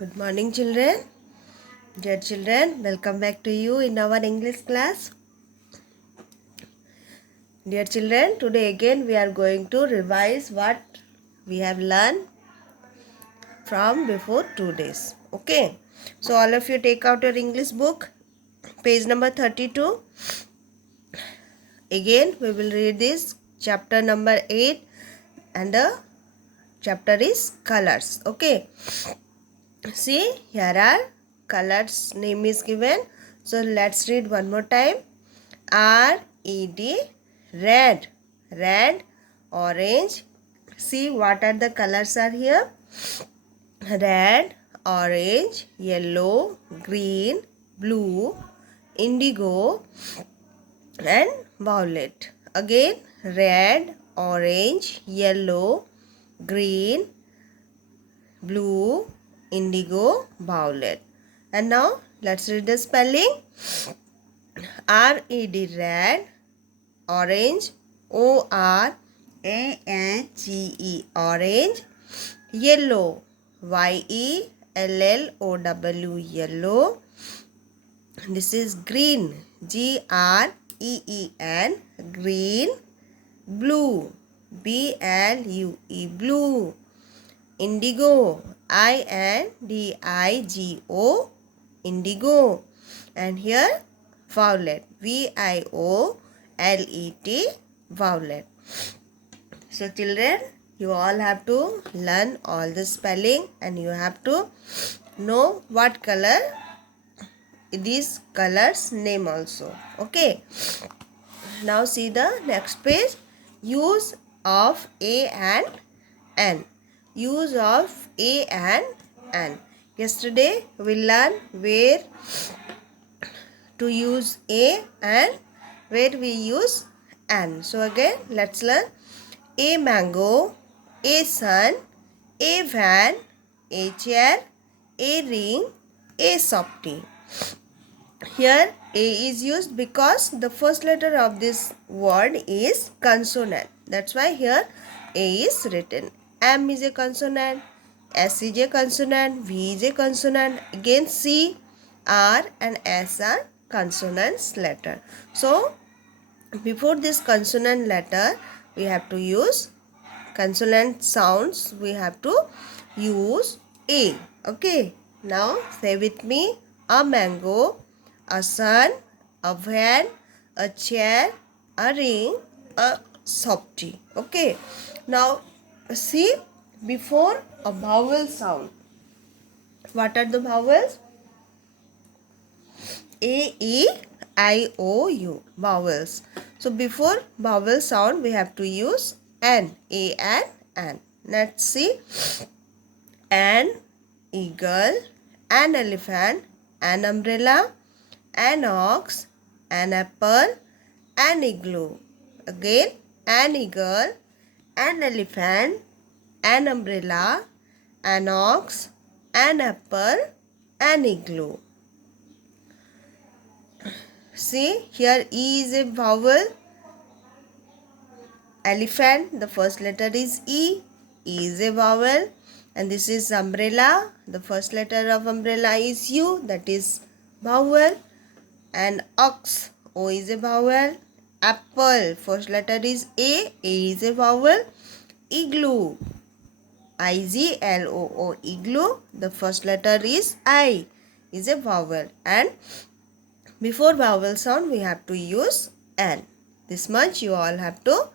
Good morning, children. Dear children, welcome back to you in our English class. Dear children, today again we are going to revise what we have learned from before 2 days. Okay. So all of you take out your English book, page number 32. Again we will read this chapter number 8 and the chapter is colors. Okay. See, here are colors name is given. So let's read one more time. R-E-D, red, red, orange. See what are the colors are here. Red, orange, yellow, green, blue, indigo and violet. Again, red, orange, yellow, green, blue, indigo, violet. And now let's read the spelling. R-E-D, red, orange, O-R-A-N-G-E, orange, yellow, Y-E-L-L-O-W, yellow. This is green, G-R-E-E-N, green, blue, B-L-U-E, blue, indigo, I-N-D-I-G-O, indigo. And here violet, V-I-O-L-E-T, violet. So children, you all have to learn all the spelling and you have to know what color these colors name also. Okay. Now see the next page. Use of A and N. Use of A and N. Yesterday we learned where to use A and where we use N. So again let's learn. A mango, a sun, a van, a chair, a ring, a softie. Here A is used because the first letter of this word is consonant. That's why here A is written. M is a consonant, S is a consonant, V is a consonant. Again C, R and S are consonants letter. So before this consonant letter we have to use consonant sounds. We have to use A. Okay. Now say with me. A mango, a sun, a van, a chair, a ring, a softie. Okay. Now see, before a vowel sound, what are the vowels? A, E, I, O, U, vowels. So before vowel sound we have to use N, A and N. Let's see. An eagle, an elephant, an umbrella, an ox, an apple, an igloo. Again, an eagle, an elephant, an umbrella, an ox, an apple, an igloo. See, here E is a vowel. Elephant, the first letter is E. E is a vowel. And this is umbrella. The first letter of umbrella is U. That is vowel. And ox, O is a vowel. Apple, first letter is A. A is a vowel. Igloo, I-G-L-O-O, igloo. The first letter is I, is a vowel. And before vowel sound we have to use N. This much you all have to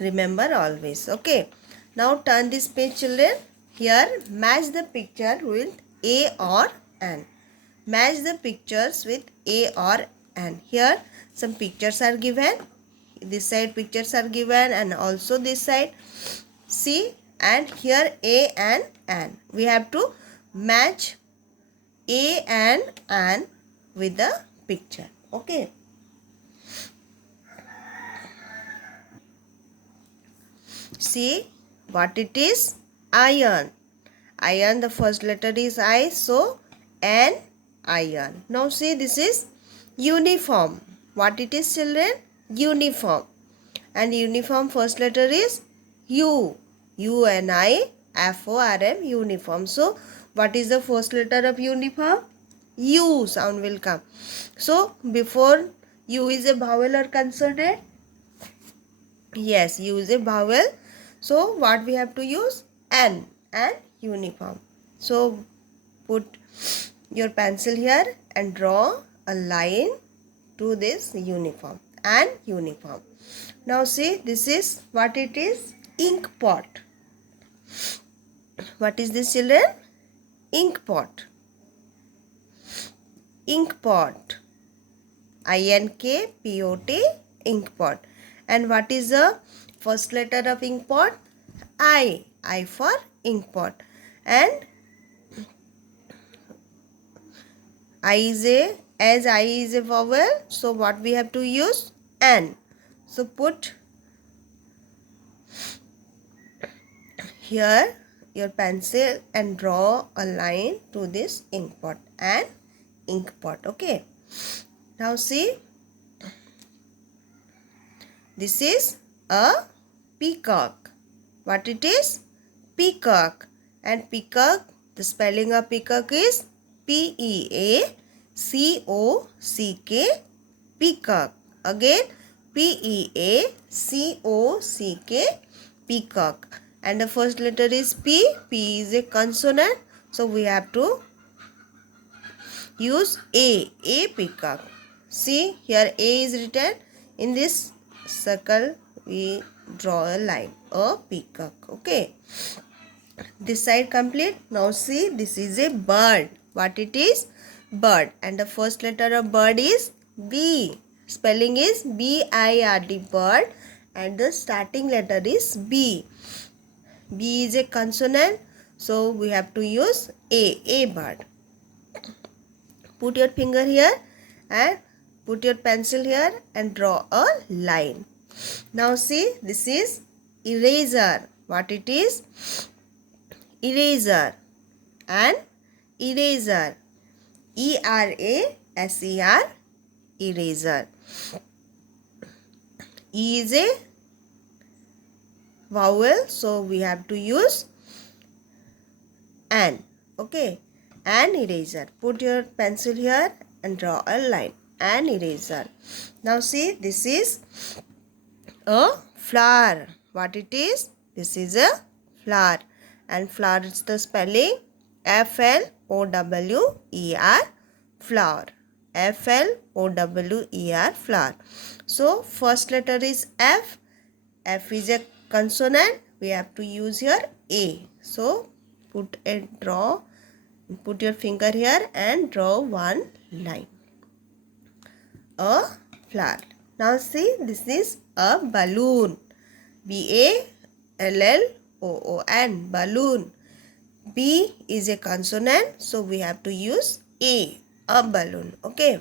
remember always. Okay. Now turn this page, children. Here match the picture with A or N. Match the pictures with A or N. Here some pictures are given. This side pictures are given and also this side. See, and here A and N. We have to match A and N with the picture. Okay. See what it is? Iron. Iron, the first letter is I, so N, iron. Now see, this is uniform. What it is, children? Uniform. And uniform first letter is U. U-N-I F-O-R-M, uniform. So what is the first letter of uniform? U sound will come. So before U is a vowel or consonant? Yes, U is a vowel. So what we have to use? N, and uniform. So put your pencil here and draw a line to this uniform, and uniform. Now see, this is what it is, ink pot. What is this, children? Ink pot. Ink pot. I-N-K-P-O-T, ink pot. And what is the first letter of ink pot? I. I for ink pot. And as I is a vowel, so what we have to use? N. So put here your pencil and draw a line to this ink pot, and ink pot. Okay. Now see, this is a peacock. What it is? Peacock. And peacock, the spelling of peacock is P-E-A-C-O-C-K, peacock. Again, P-E-A-C-O-C-K, peacock. And the first letter is P. P is a consonant. So we have to use A. A, peacock. See, here A is written. In this circle, we draw a line. A peacock. Okay. This side complete. Now see, this is a bird. What it is? Bird. And the first letter of bird is B. Spelling is B-I-R-D, bird. And the starting letter is B. B is a consonant. So we have to use A. Bird. Put your finger here and put your pencil here and draw a line. Now see, this is eraser. What it is? Eraser. And eraser. E-R-A-S-E-R, eraser. E is a vowel, so we have to use N. Okay. An eraser. Put your pencil here and draw a line. An eraser. Now see, this is a flower. What it is? This is a flower. And flower is the spelling F-L-O-W-E-R, flower. F-L-O-W-E-R, flower. So first letter is F. F is a consonant. We have to use here A. So put your finger here and draw one line. A flower. Now see, this is a balloon. B-A-L-L-O-O-N, balloon. B is a consonant, so we have to use A balloon. Okay.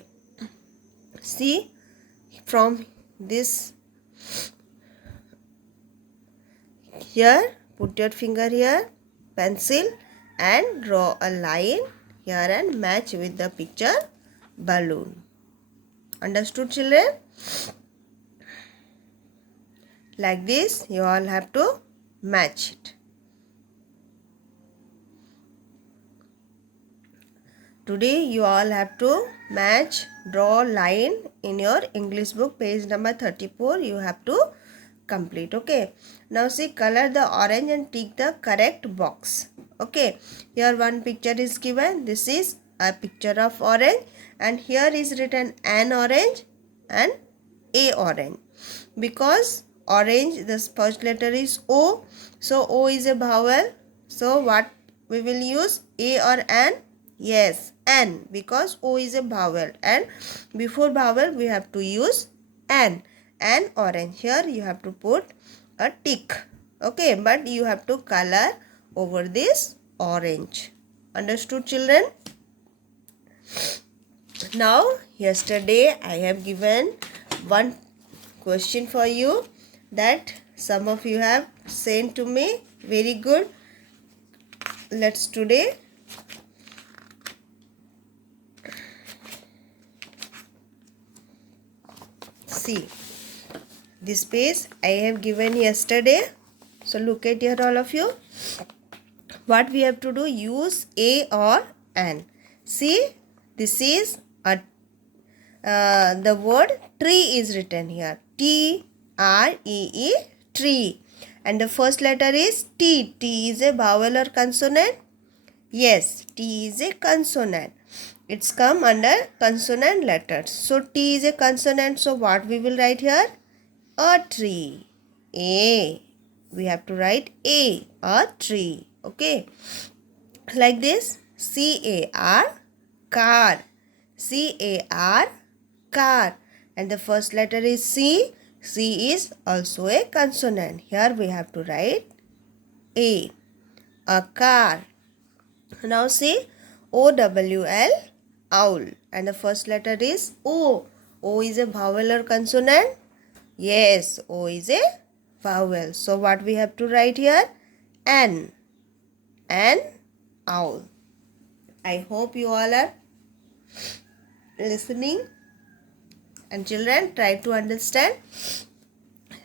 See, from this here, put your finger here, pencil, and draw a line here and match with the picture balloon. Understood, children? Like this, you all have to match it. Today, you all have to match, draw line in your English book, page number 34. You have to complete. Okay. Now see, color the orange and tick the correct box. Okay. Here one picture is given. This is a picture of orange. And here is written an orange and a orange. Because orange, the first letter is O. So O is a vowel. So what we will use? A or an? Yes, N, because O is a vowel, and before vowel we have to use N. And orange. Here you have to put a tick. Okay, but you have to color over this orange. Understood, children? Now, yesterday I have given one question for you that some of you have sent to me. Very good. Let's today see. This page I have given yesterday. So look at here, all of you. what we have to do? Use a or an. See, this is a the word tree is written here. T-R-E-E, tree. And the first letter is T. T is a vowel or consonant? Yes, T is a consonant. It's come under consonant letters. So T is a consonant. So what we will write here? A tree. A. We have to write A tree. Okay. Like this. C-A-R, car. C-A-R, car. And the first letter is C. C is also a consonant. Here we have to write A car. Now see, O-W-L, owl. And the first letter is O. O is a vowel or consonant? Yes, O is a vowel. So what we have to write here? An owl. I hope you all are listening. And children, try to understand.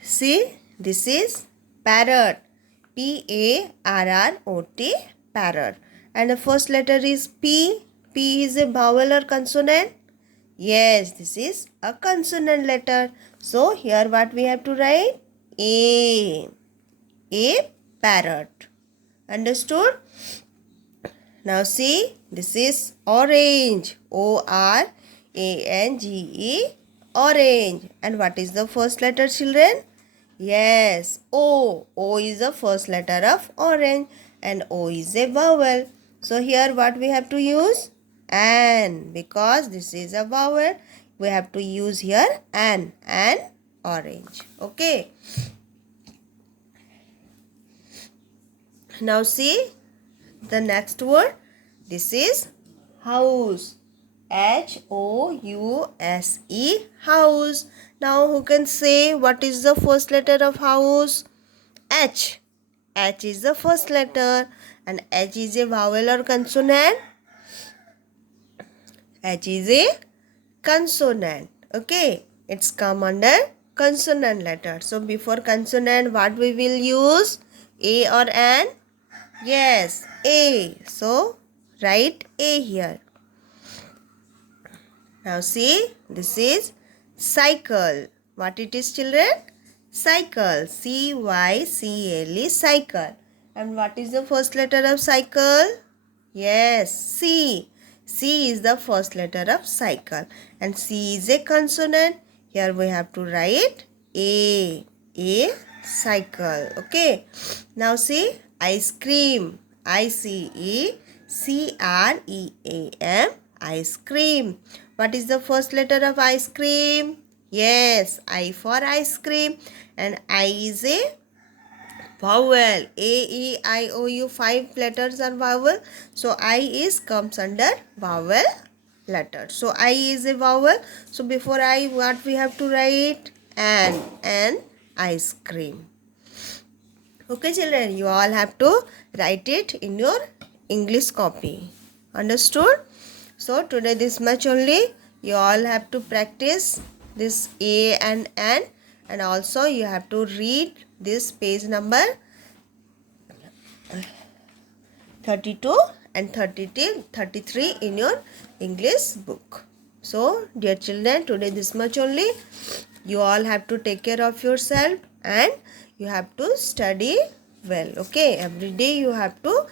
See, this is parrot. P-A-R-R-O-T, parrot. And the first letter is P. P is a vowel or consonant? Yes, this is a consonant letter. So, here what we have to write? A parrot. Understood? Now see, this is orange. O-R-A-N-G-E, orange. And what is the first letter, children? Yes, O. O is the first letter of orange. And O is a vowel. So here what we have to use? An. Because this is a vowel, we have to use here an orange. Okay. Now see the next word. This is house. H-O-U-S-E, house. Now who can say what is the first letter of house? H. H is the first letter. And H is a vowel or consonant? H is a consonant. Okay. It's come under consonant letter. So before consonant, what we will use? A or an? Yes, A. So write A here. Now see, this is cycle. What it is, children? Cycle. C-Y-C-L-E, cycle. And what is the first letter of cycle? Yes, C. C is the first letter of cycle. And C is a consonant. Here we have to write A cycle. Okay. Now see, ice cream. I-C-E-C-R-E-A-M, ice cream. What is the first letter of ice cream? Yes, I for ice cream. And I is a vowel. A-E-I-O-U, 5 letters are vowel. So I is comes under vowel letter. So I is a vowel. So before I, what we have to write? An ice cream. Okay, children, you all have to write it in your English copy. Understood? So today this much only. You all have to practice this A and N, and also you have to read this page number 32 and 33 in your English book. So dear children, today this much only. You all have to take care of yourself and you have to study well. Okay, every day you have to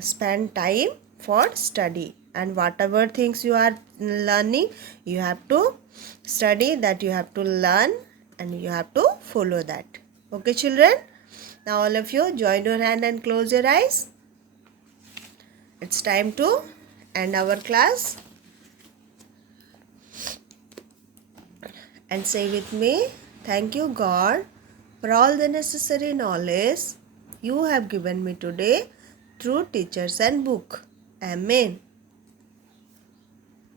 spend time for study, and whatever things you are learning, you have to study that, you have to learn and you have to follow that. Okay, children. Now all of you join your hand and close your eyes. It's time to end our class. And say with me, thank you God for all the necessary knowledge you have given me today through teachers and book. Amen.